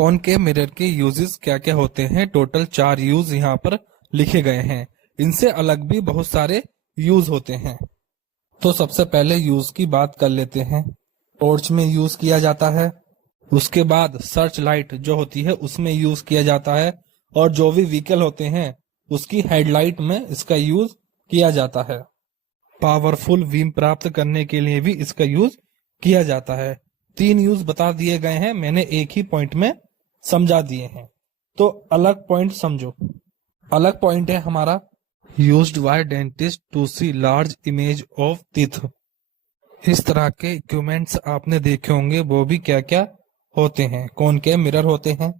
Concave mirror के uses क्या क्या होते हैं। टोटल 4 यूज यहाँ पर लिखे गए हैं। इनसे अलग भी बहुत सारे यूज होते हैं। तो सबसे पहले यूज की बात कर लेते हैं। टॉर्च में यूज किया जाता है, उसके बाद सर्च लाइट जो होती है उसमें यूज किया जाता है, और जो भी व्हीकल होते हैं उसकी हेडलाइट में इसका यूज किया जाता है। पावरफुल बीम प्राप्त करने के लिए भी इसका यूज किया जाता है। 3 यूज बता दिए गए हैं, मैंने एक ही पॉइंट में समझा दिए हैं। तो अलग पॉइंट समझो। अलग पॉइंट है हमारा used by dentist to see large image of teeth. इस तरह के इक्विपमेंट्स आपने देखे होंगे, वो भी क्या क्या होते हैं। कॉनकेव मिरर होते हैं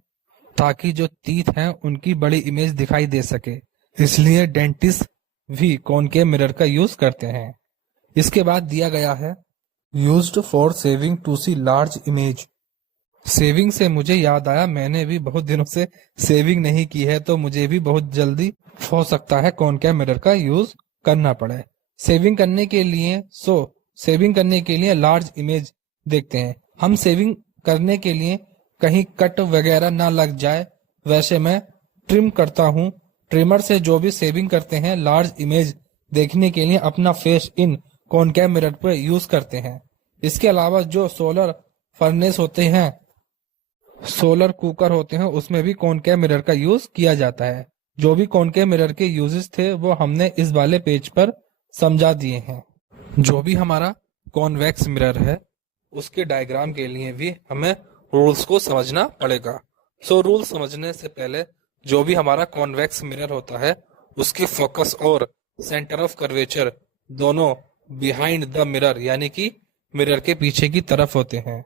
ताकि जो टीथ हैं उनकी बड़ी इमेज दिखाई दे सके, इसलिए डेंटिस्ट भी कॉनकेव मिरर का यूज करते हैं। इसके बाद दिया गया है used for saving to see large image. Saving से मुझे याद आया, मैंने भी बहुत दिनों से सेविंग नहीं की है, तो मुझे भी बहुत जल्दी हो सकता है कॉनकेव मिरर का यूज करना पड़े। सेविंग करने के लिए लार्ज इमेज देखते हैं। हम सेविंग करने के लिए कहीं कट वगैरह ना लग जाए, वैसे मैं ट्रिम करता हूँ। ट्रिमर से जो भी सेविंग करते हैं लार्ज इमेज देखने के लिए अपना फेस इन कॉनकेव मिरर पर यूज करते हैं। इसके अलावा जो सोलर फर्नेस होते हैं, सोलर कुकर होते हैं, उसमें भी कॉनकेव मिरर का यूज किया जाता है। जो भी कॉनकेव मिरर के यूजेस थे वो हमने इस वाले पेज पर समझा दिए हैं। जो भी हमारा कॉन्वेक्स मिरर है उसके डायग्राम के लिए भी हमें रूल्स को समझना पड़ेगा। रूल समझने से पहले जो भी हमारा कॉन्वेक्स मिरर होता है उसकी फोकस और सेंटर ऑफ कर्वेचर दोनों बिहाइंड द मिरर यानी कि मिरर के पीछे की तरफ होते हैं।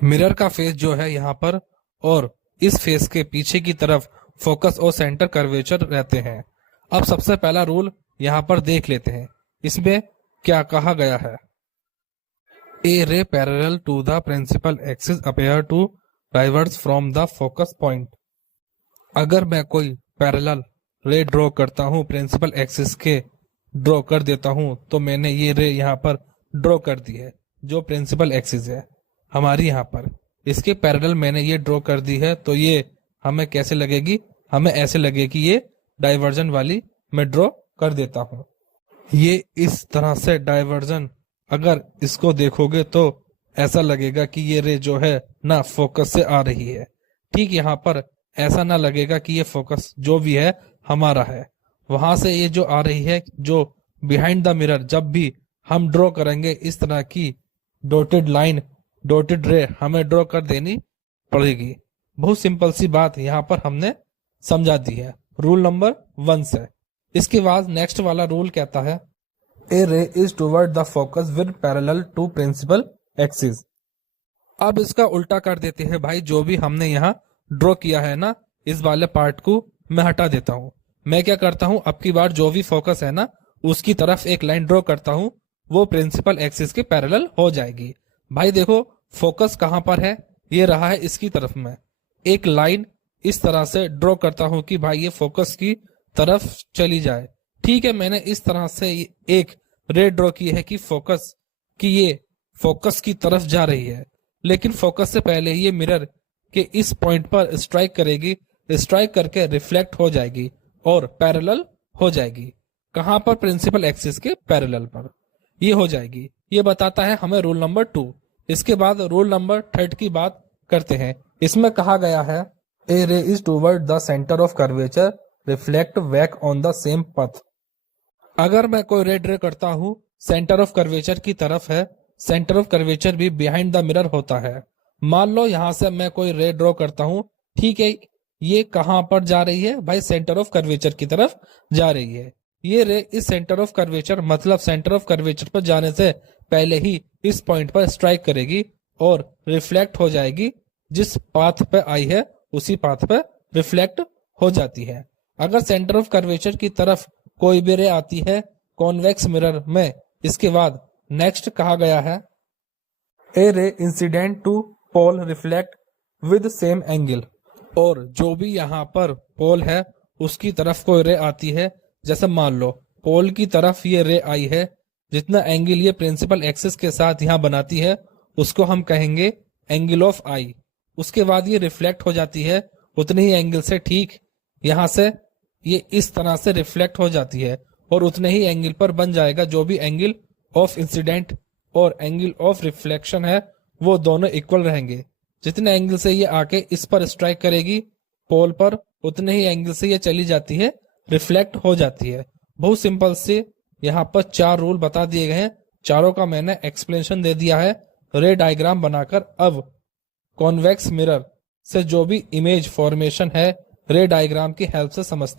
मिरर का फेस जो है यहाँ पर, और इस फेस के पीछे की तरफ फोकस और सेंटर कर्वेचर रहते हैं। अब सबसे पहला रूल यहाँ पर देख लेते हैं, इसमें क्या कहा गया है। A ray parallel to the principal axis appear to diverge from the focus point. अगर मैं कोई पैरेलल रे ड्रॉ करता हूँ, प्रिंसिपल एक्सिस के ड्रॉ कर देता हूँ, तो मैंने ये रे यहाँ पर ड्रॉ कर दी है जो प्रिंसिपल एक्सिस है हमारी यहाँ पर। इसके पैरेलल मैंने ये ड्रॉ कर दी है, तो ये हमें कैसे लगेगी, हमें ऐसे लगेगी ये डाइवर्जन वाली मैं ड्रॉ कर देता हूँ। ये इस तरह से डाइवर्जन, अगर इसको देखोगे तो ऐसा लगेगा कि ये रे जो है ना फोकस से आ रही है। ठीक यहाँ पर ऐसा ना लगेगा कि ये फोकस जो भी है हमारा है, वहां से ये जो आ रही है, जो बिहाइंड द मिरर जब भी हम ड्रॉ करेंगे इस तरह की डॉटेड लाइन, डॉटेड रे हमें ड्रॉ कर देनी पड़ेगी। बहुत सिंपल सी बात यहाँ पर हमने समझा दी है रूल नंबर 1 से। इसके बाद नेक्स्ट वाला रूल कहता है a ray is toward the focus with parallel to principal axis. अब इसका उल्टा कर देते हैं भाई, जो भी हमने यहाँ ड्रॉ किया है ना, इस वाले पार्ट को मैं हटा देता हूँ। मैं क्या करता हूँ, अब की बार जो भी फोकस है ना उसकी तरफ एक लाइन ड्रॉ करता हूँ, वो प्रिंसिपल एक्सिस के पैरेलल हो जाएगी। भाई देखो फोकस कहाँ पर है, ये रहा है इसकी तरफ में। एक लाइन इस तरह से ड्रॉ करता हूँ कि भाई ये फोकस की तरफ चली जाए। ठीक है, मैंने इस तरह से एक रे ड्रॉ की है कि ये फोकस की तरफ जा रही है, लेकिन फोकस से पहले ये मिरर के इस पॉइंट पर स्ट्राइक करेगी, स्ट्राइक करके रिफ्लेक्ट हो जाएगी और पैरेलल हो जाएगी। कहां पर, प्रिंसिपल एक्सिस के पैरेलल पर ये हो जाएगी। ये बताता है हमें रूल नंबर 2। इसके बाद रूल नंबर 3 की बात करते हैं। इसमें कहा गया है a ray is toward the centre of curvature reflect back on the same पथ। अगर मैं कोई रे ड्रॉ करता हूँ सेंटर ऑफ कर्वेचर की तरफ है, सेंटर ऑफ कर्वेचर भी बिहाइंड द मिरर होता है। मान लो यहां से मैं कोई रे ड्रॉ करता हूँ, ठीक है, ये कहां पर जा रही है भाई, सेंटर ऑफ कर्वेचर की तरफ जा रही है। ये रे इस सेंटर ऑफ कर्वेचर, मतलब सेंटर ऑफ कर्वेचर पर जाने से पहले ही इस पॉइंट पर स्ट्राइक करेगी और रिफ्लेक्ट हो जाएगी। जिस पाथ पे आई है उसी पाथ पे रिफ्लेक्ट हो जाती है। अगर सेंटर ऑफ कर्वेचर की तरफ कोई भी रे आती है कॉन्वेक्स मिरर में, इसके बाद नेक्स्ट कहा गया है a ray incident to pole reflect with same angle. और जो भी यहाँ पर पोल है उसकी तरफ कोई रे आती है, जैसे मान लो पोल की तरफ ये रे आई है, जितना एंगल ये प्रिंसिपल एक्सिस के साथ यहाँ बनाती है उसको हम कहेंगे एंगल ऑफ आई। उसके बाद ये रिफ्लेक्ट हो जाती है उतने ही एंगल से, ठीक यहां से ये इस तरह से रिफ्लेक्ट हो जाती है और उतने ही एंगल पर बन जाएगा। जो भी एंगल ऑफ इंसिडेंट और एंगल ऑफ रिफ्लेक्शन है वो दोनों इक्वल रहेंगे। जितने एंगल से ये आके इस पर स्ट्राइक करेगी पोल पर, उतने ही एंगल से ये चली जाती है, रिफ्लेक्ट हो जाती है। बहुत सिंपल से यहाँ पर 4 रूल बता दिए गए हैं, चारों का मैंने एक्सप्लेनेशन दे दिया है रे डायग्राम बनाकर। अब कॉन्वेक्स मिरर से जो भी इमेज फॉर्मेशन है रे डायग्राम की हेल्प से समझते